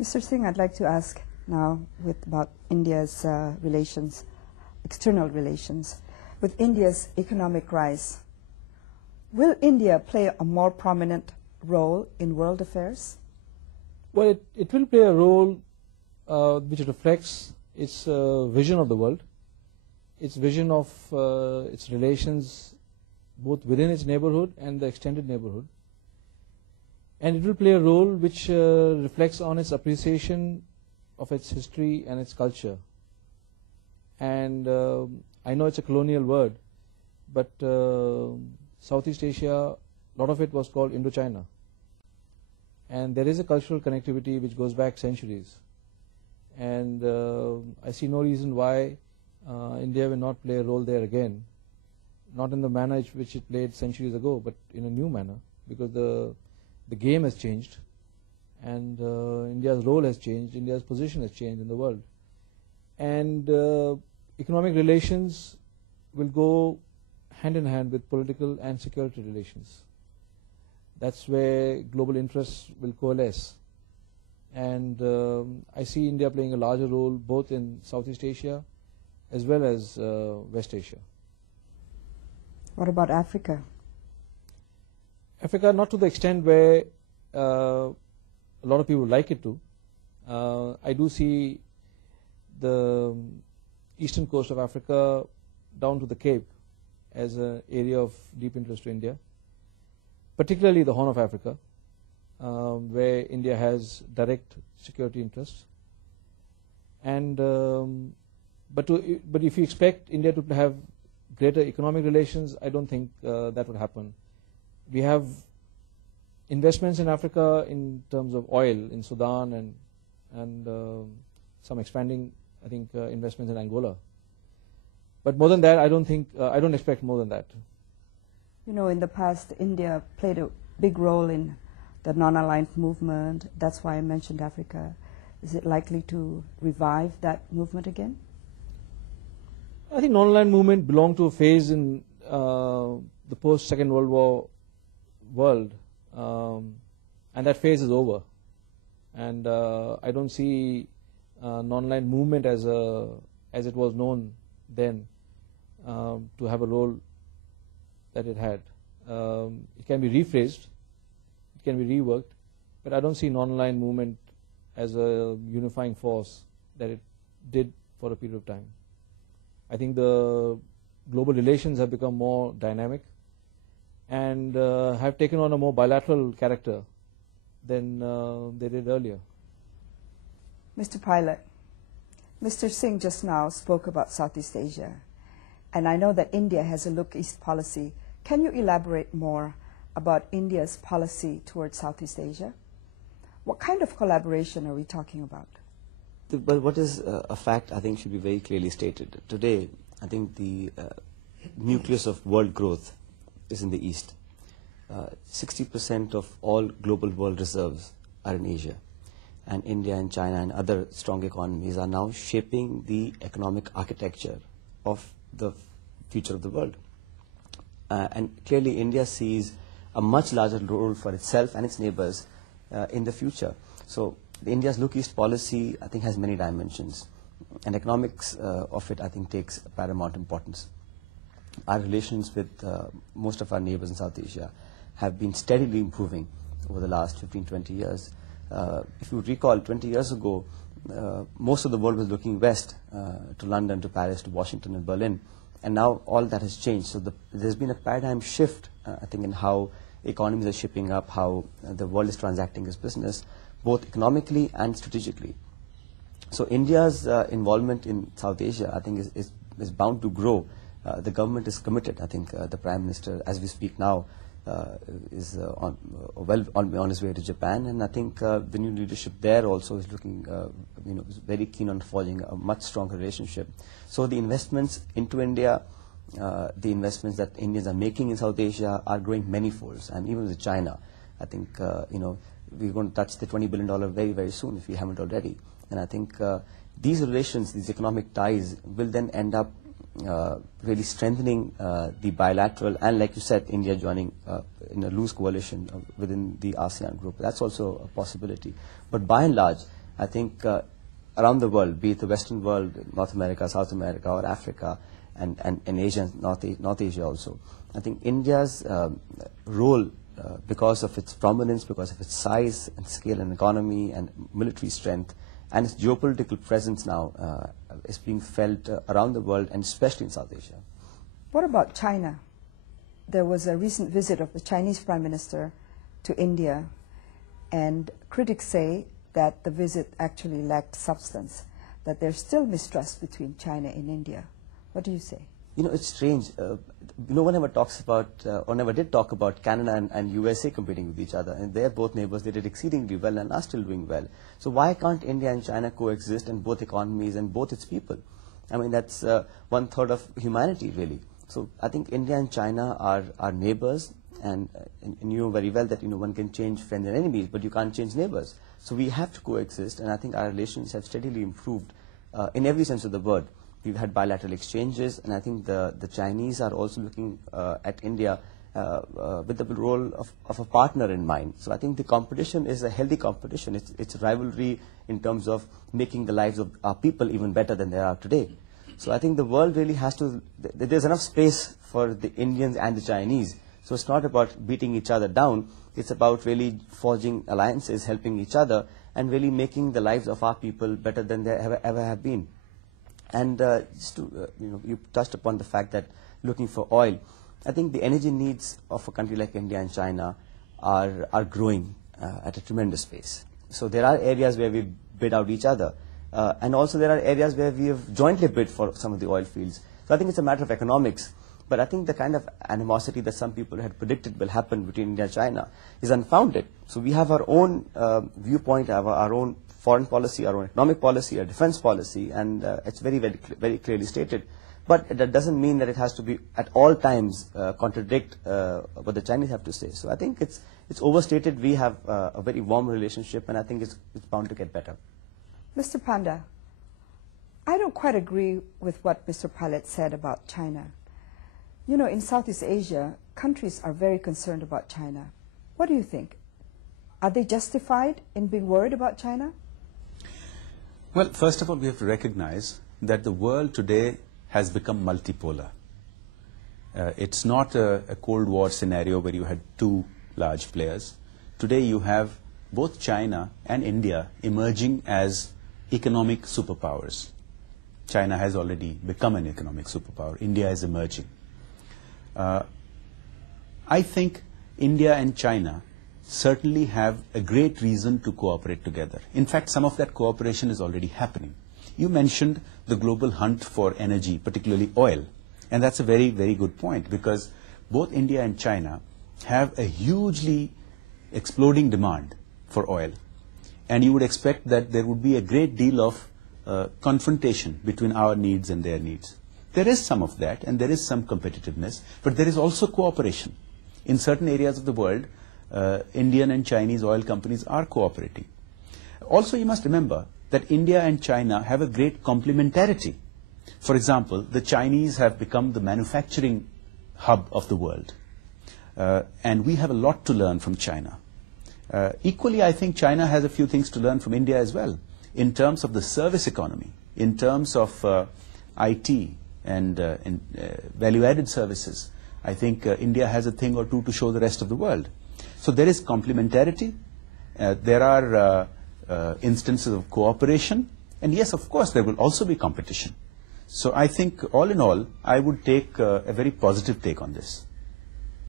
Mr. Singh, I'd like to ask now about India's relations, external relations. With India's economic rise, will India play a more prominent role in world affairs? Well, it will play a role which reflects its vision of the world, its vision of its relations both within its neighborhood and the extended neighborhood. And it will play a role which reflects on its appreciation of its history and its culture. And I know it's a colonial word, but Southeast Asia, a lot of it was called Indochina. And there is a cultural connectivity which goes back centuries. And I see no reason why India will not play a role there again, not in the manner which it played centuries ago, but in a new manner, because the game has changed, and India's role has changed, India's position has changed in the world. And economic relations will go hand in hand with political and security relations. That's where global interests will coalesce. And I see India playing a larger role both in Southeast Asia as well as West Asia. What about Africa? Africa, not to the extent where a lot of people would like it to. I do see the eastern coast of Africa down to the Cape as an area of deep interest to India, particularly the Horn of Africa, where India has direct security interests. And but if you expect India to have greater economic relations, I don't think that would happen. We have investments in Africa in terms of oil in Sudan and some expanding, I think, investments in Angola. But more than that, I don't expect more than that. You know, in the past, India played a big role in the non-aligned movement. That's why I mentioned Africa. Is it likely to revive that movement again? I think non-aligned movement belonged to a phase in the post-Second World War world, and that phase is over. And I don't see non-aligned movement as it was known then to have a role that it had. It can be rephrased, it can be reworked, but I don't see non-aligned movement as a unifying force that it did for a period of time. I think the global relations have become more dynamic and have taken on a more bilateral character than they did earlier. Mr. Pilot, Mr. Singh just now spoke about Southeast Asia, and I know that India has a Look East policy. Can you elaborate more about India's policy towards Southeast Asia? What kind of collaboration are we talking about? But what is a fact, I think, should be very clearly stated. Today, I think the nucleus of world growth is in the East. 60% of all global world reserves are in Asia. And India and China and other strong economies are now shaping the economic architecture of the future of the world. And clearly, India sees a much larger role for itself and its neighbors in the future. So India's Look East policy, I think, has many dimensions. And economics of it, I think, takes paramount importance. Our relations with most of our neighbors in South Asia have been steadily improving over the last 15, 20 years. If you recall, 20 years ago, most of the world was looking west to London, to Paris, to Washington and Berlin. And now all that has changed. So there's been a paradigm shift, I think, in how economies are shaping up, how the world is transacting its business, both economically and strategically. So India's involvement in South Asia, I think, is bound to grow. The government is committed. I think the Prime Minister, as we speak now, is on his way to Japan, and I think the new leadership there also is looking, is very keen on forging a much stronger relationship. So the investments into India, the investments that Indians are making in South Asia are growing many folds, and even with China, I think we're going to touch the $20 billion very, very soon if we haven't already. And I think these relations, these economic ties, will then end up really strengthening the bilateral, and like you said, India joining in a loose coalition within the ASEAN group. That's also a possibility. But by and large, I think around the world, be it the Western world, North America, South America, or Africa, and Asia, North Asia also, I think India's role, because of its prominence, because of its size and scale and economy and military strength, and its geopolitical presence now is being felt around the world, and especially in South Asia. What about China? There was a recent visit of the Chinese Prime Minister to India, and critics say that the visit actually lacked substance, that there's still mistrust between China and India. What do you say? You know, it's strange. No one ever talks about, or never did talk about Canada and USA competing with each other. And they're both neighbors. They did exceedingly well and are still doing well. So why can't India and China coexist in both economies and both its people? I mean, that's 1/3 of humanity, really. So I think India and China are neighbors, and you know very well that one can change friends and enemies, but you can't change neighbors. So we have to coexist, and I think our relations have steadily improved in every sense of the word. We've had bilateral exchanges, and I think the Chinese are also looking at India with the role of a partner in mind. So I think the competition is a healthy competition. It's rivalry in terms of making the lives of our people even better than they are today. So I think the world really has to, there's enough space for the Indians and the Chinese. So it's not about beating each other down. It's about really forging alliances, helping each other, and really making the lives of our people better than they ever have been. And just to, you touched upon the fact that looking for oil, I think the energy needs of a country like India and China are growing at a tremendous pace. So there are areas where we bid out each other. And also there are areas where we have jointly bid for some of the oil fields. So I think it's a matter of economics. But I think the kind of animosity that some people had predicted will happen between India and China is unfounded. So we have our own viewpoint, our own foreign policy, our own economic policy, our defense policy, and it's very clearly stated. But that doesn't mean that it has to be at all times contradict what the Chinese have to say. So I think it's overstated. We have a very warm relationship, and I think it's bound to get better. Mr. Panda, I don't quite agree with what Mr. Pilot said about China. You know, in Southeast Asia, countries are very concerned about China. What do you think? Are they justified in being worried about China? Well, first of all, we have to recognize that the world today has become multipolar. It's not a Cold War scenario where you had two large players. Today you have both China and India emerging as economic superpowers. China has already become an economic superpower. India is emerging. I think India and China certainly have a great reason to cooperate together. In fact, some of that cooperation is already happening. You mentioned the global hunt for energy, particularly oil. And that's a very, very good point, because both India and China have a hugely exploding demand for oil. And you would expect that there would be a great deal of confrontation between our needs and their needs. There is some of that, and there is some competitiveness, but there is also cooperation. In certain areas of the world, Indian and Chinese oil companies are cooperating. Also, you must remember that India and China have a great complementarity. For example, the Chinese have become the manufacturing hub of the world, and we have a lot to learn from China. Equally, I think China has a few things to learn from India as well, in terms of the service economy, in terms of IT and value-added services. I think India has a thing or two to show the rest of the world. So there is complementarity, there are instances of cooperation, and yes, of course, there will also be competition. So I think, all in all, I would take a very positive take on this.